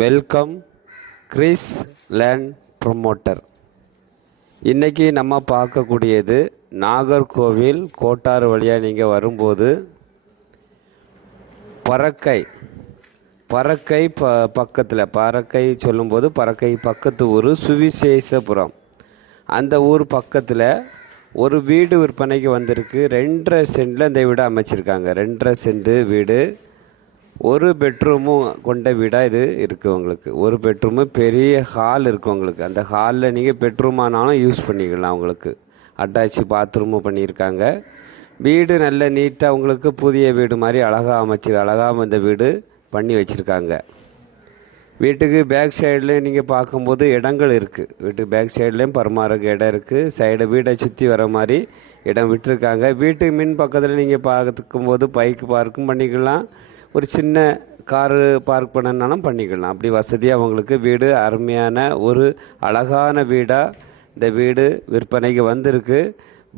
Welcome Chris land promoter. இன்றைக்கி நம்ம பார்க்கக்கூடியது நாகர்கோவில் கோட்டாறு வழியாக நீங்கள் வரும்போது பறக்கை பக்கத்தில் பறக்கை சொல்லும்போது பறக்கை பக்கத்து ஊர் சுவிசேஷபுரம். அந்த ஊர் பக்கத்தில் ஒரு வீடு விற்பனைக்கு வந்திருக்கு. 2.5 சென்டில் இந்த வீடு அமைச்சிருக்காங்க. 2.5 சென்ட் வீடு, ஒரு பெட்ரூமும் கொண்ட வீடாக இது இருக்குது. உங்களுக்கு ஒரு பெட்ரூமு, பெரிய ஹால் இருக்குது உங்களுக்கு. அந்த ஹாலில் நீங்கள் பெட்ரூம் ஆனாலும் யூஸ் பண்ணிக்கலாம். உங்களுக்கு அட்டாச் பாத்ரூமும் பண்ணியிருக்காங்க. வீடு நல்ல நீட்டாக உங்களுக்கு புதிய வீடு மாதிரி அழகாக இந்த வீடு பண்ணி வச்சுருக்காங்க. வீட்டுக்கு பேக் சைடில் நீங்கள் பார்க்கும்போது இடங்கள் இருக்குது. வீட்டுக்கு பேக் சைட்லேயும் பரமாறக்கு இடம் இருக்குது. சைடை வீடை சுற்றி வர மாதிரி இடம் விட்டுருக்காங்க. வீட்டுக்கு மின் பக்கத்தில் நீங்கள் பார்க்கும்போது பைக்கு பார்க்கும் பண்ணிக்கலாம். ஒரு சின்ன காரு பார்க் பண்ணனாலும் பண்ணிக்கலாம். அப்படி வசதியாக அவங்களுக்கு வீடு அருமையான ஒரு அழகான வீடாக இந்த வீடு விற்பனைக்கு வந்திருக்கு.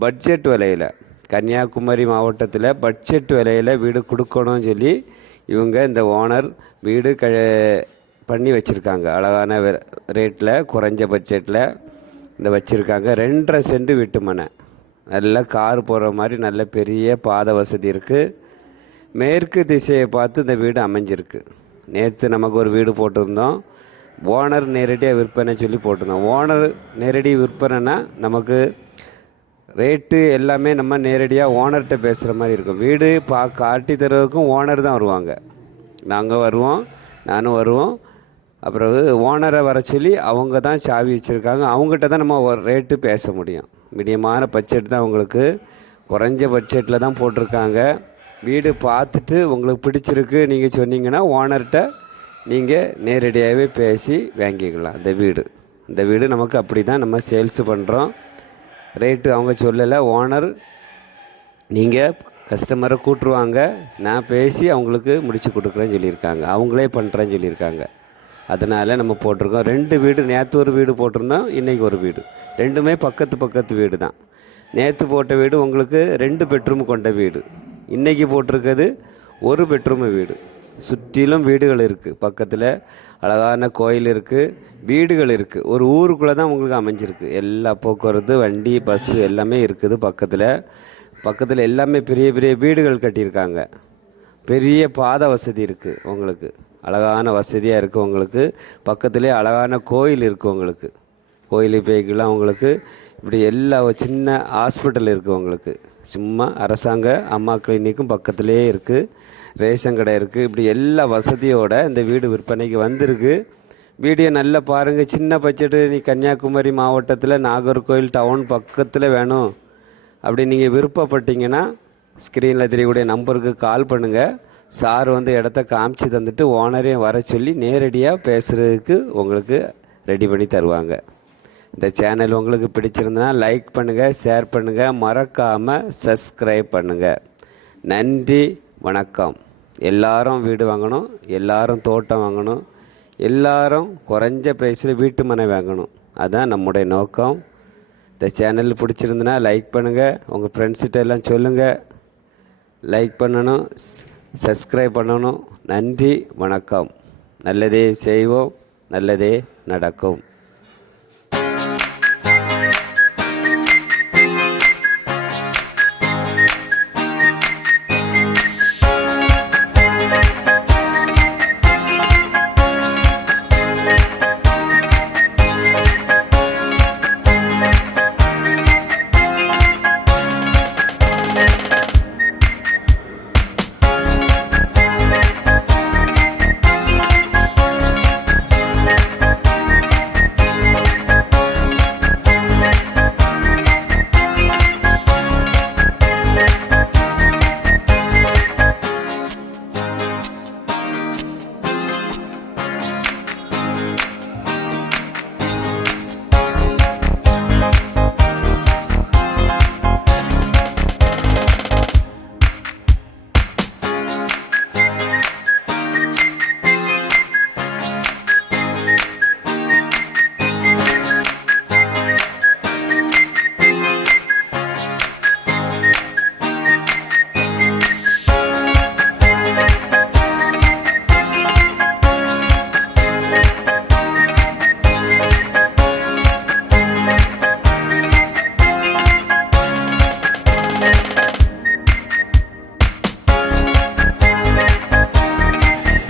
பட்ஜெட் விலையில், கன்னியாகுமரி மாவட்டத்தில் பட்ஜெட் விலையில் வீடு கொடுக்கணும்னு சொல்லி இவங்க இந்த ஓனர் வீடு பண்ணி வச்சுருக்காங்க. அழகான ரேட்டில், குறைஞ்ச பட்ஜெட்டில் இந்த வச்சுருக்காங்க. 2.5 சென்ட் வீட்டு மனை, நல்ல கார் போகிற மாதிரி நல்ல பெரிய பாதை வசதி இருக்குது. மேற்கு திசையை பார்த்து இந்த வீடு அமைஞ்சிருக்கு. நேற்று நமக்கு ஒரு வீடு போட்டிருந்தோம். ஓனர் நேரடியாக விற்பனை சொல்லி போட்டிருந்தோம். ஓனர் நேரடி விற்பனைனா நமக்கு ரேட்டு எல்லாமே நம்ம நேரடியாக ஓனர்கிட்ட பேசுகிற மாதிரி இருக்கும். வீடு காட்டி தருவதுக்கும் ஓனர் தான் வருவாங்க. நாங்கள் வருவோம், நானும் வருவோம். அப்புறம் ஓனரை வர சொல்லி அவங்க தான் சாவி வச்சுருக்காங்க. அவங்ககிட்ட தான் நம்ம ஒரு ரேட்டு பேச முடியும். மீடியமான பட்ஜெட் தான் உங்களுக்கு, குறைஞ்ச பட்ஜெட்டில் தான் போட்டிருக்காங்க. வீடு பார்த்துட்டு உங்களுக்கு பிடிச்சிருக்கு நீங்கள் சொன்னீங்கன்னா ஓனர்கிட்ட நீங்கள் நேரடியாகவே பேசி வாங்கிக்கலாம். இந்த வீடு நமக்கு அப்படி தான் நம்ம சேல்ஸு பண்ணுறோம். ரேட்டு அவங்க சொல்லலை. ஓனர் நீங்கள் கஸ்டமரை கூட்டுருவாங்க, நான் பேசி அவங்களுக்கு முடித்து கொடுக்குறேன்னு சொல்லியிருக்காங்க. அவங்களே பண்ணுறேன்னு சொல்லியிருக்காங்க. அதனால் நம்ம போட்டிருக்கோம். 2 வீடு, நேற்று ஒரு வீடு போட்டிருந்தோம், இன்றைக்கி ஒரு வீடு. ரெண்டுமே பக்கத்து வீடு தான். நேற்று போட்ட வீடு உங்களுக்கு 2 பெட்ரூம் கொண்ட வீடு. இன்றைக்கி போட்டிருக்கிறது ஒரு பெட்ரூமு வீடு. சுற்றிலும் வீடுகள் இருக்குது. பக்கத்தில் அழகான கோயில் இருக்குது, வீடுகள் இருக்குது. ஒரு ஊருக்குள்ளே தான் உங்களுக்கு அமைஞ்சிருக்கு. எல்லா போக்குவரத்து, வண்டி, பஸ்ஸு எல்லாமே இருக்குது. பக்கத்தில் எல்லாமே பெரிய பெரிய வீடுகள் கட்டியிருக்காங்க. பெரிய பாதை வசதி இருக்குது உங்களுக்கு. அழகான வசதியாக இருக்குது உங்களுக்கு. பக்கத்துலேயே அழகான கோயில் இருக்குது உங்களுக்கு. கோயிலுக்கு போய்க்கலாம் உங்களுக்கு. இப்படி எல்லா சின்ன ஹாஸ்பிட்டல் இருக்குது உங்களுக்கு. சும்மா அரசாங்க அம்மா கிளினிக்கும் பக்கத்துலேயே இருக்குது. ரேஷன் கடை இருக்குது. இப்படி எல்லா வசதியோடு இந்த வீடு விற்பனைக்கு வந்திருக்கு. வீடியோ நல்லா பாருங்கள். சின்ன பட்ஜெட்டு, நீ கன்னியாகுமரி மாவட்டத்தில் நாகர்கோவில் டவுன் பக்கத்தில் வேணும் அப்படி நீங்கள் விருப்பப்பட்டீங்கன்னா ஸ்க்ரீனில் தெரியக்கூடிய நம்பருக்கு கால் பண்ணுங்கள். சார் இடத்த காமிச்சு தந்துட்டு ஓனரையும் வர சொல்லி நேரடியாக பேசுகிறதுக்கு உங்களுக்கு ரெடி பண்ணி தருவாங்க. இந்த சேனல் உங்களுக்கு பிடிச்சிருந்தனா லைக் பண்ணுங்கள், ஷேர் பண்ணுங்கள், மறக்காமல் சப்ஸ்கிரைப் பண்ணுங்கள். நன்றி, வணக்கம். எல்லாரும் வீடு வாங்கணும், எல்லாரும் தோட்டம் வாங்கணும், எல்லாரும் குறைஞ்ச ப்ரைஸில் வீட்டு மனை வாங்கணும். அதுதான் நம்முடைய நோக்கம். இந்த சேனல் பிடிச்சிருந்தனா லைக் பண்ணுங்கள், உங்கள் ஃப்ரெண்ட்ஸ்கிட்ட எல்லாம் சொல்லுங்கள். லைக் பண்ணணும், சப்ஸ்கிரைப் பண்ணணும். நன்றி, வணக்கம். நல்லதே செய்வோம், நல்லதே நடக்கும்.